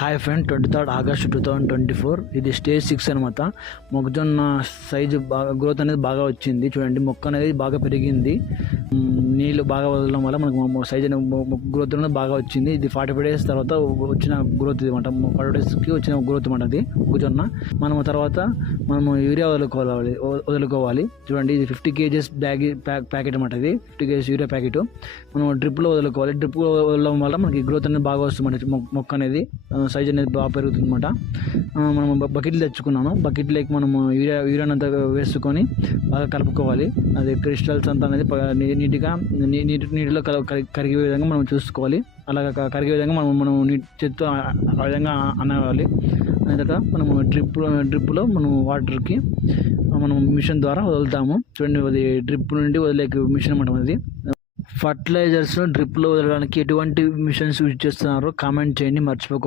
Hi friend, 23 August 2024. ఇది stage 6 అనమాట. మొక్కజొన్న సైజు బాగా గ్రోత్ అనేది బాగా వచ్చింది. చూడండి, మొక్క అనేది బాగా పెరిగింది. నీళ్ళు బాగా వదలడం వల్ల మనకు సైజ్ గ్రోత్ అనేది బాగా వచ్చింది. ఇది 45 days తర్వాత వచ్చిన గ్రోత్ ఇది అనమాట. 45 daysకి వచ్చిన గ్రోత్ అనమాట ఇది మొక్కజొన్న. మనము తర్వాత మనము యూరియా వదులుకోవాలి. చూడండి, ఇది 50 kgs ప్యాకెట్ అనమాట. ఇది 50 kgs యూరియా ప్యాకెట్ మనం డ్రిప్లో వదులుకోవాలి. డ్రిప్లో వదలడం వల్ల మనకి గ్రోత్ అనేది బాగా వస్తుంది. మొక్క అనేది సైజ్ అనేది బాగా పెరుగుతుంది అనమాట. మనం బకెట్లు తెచ్చుకున్నాము. బకెట్లోకి మనము యూరియాని అంతా వేసుకొని బాగా కలుపుకోవాలి. అది క్రిస్టల్స్ అంతా అనేది నీట్గా నీటిలో కరిగే విధంగా మనం చూసుకోవాలి. అలాగా కరిగే విధంగా మనం చేత్తో ఆ విధంగా అనాలి. అనేది మనము డ్రిప్లో మనం వాటర్కి మనం మిషన్ ద్వారా వదులుతాము. చూడండి, అది డ్రిప్ నుండి వదిలే మిషన్ అనమాట. అది ఫర్టిలైజర్స్ డ్రిప్లో వదలడానికి ఎటువంటి మిషన్స్ యూజ్ చేస్తున్నారో కామెంట్ చేయండి, మర్చిపోకండి.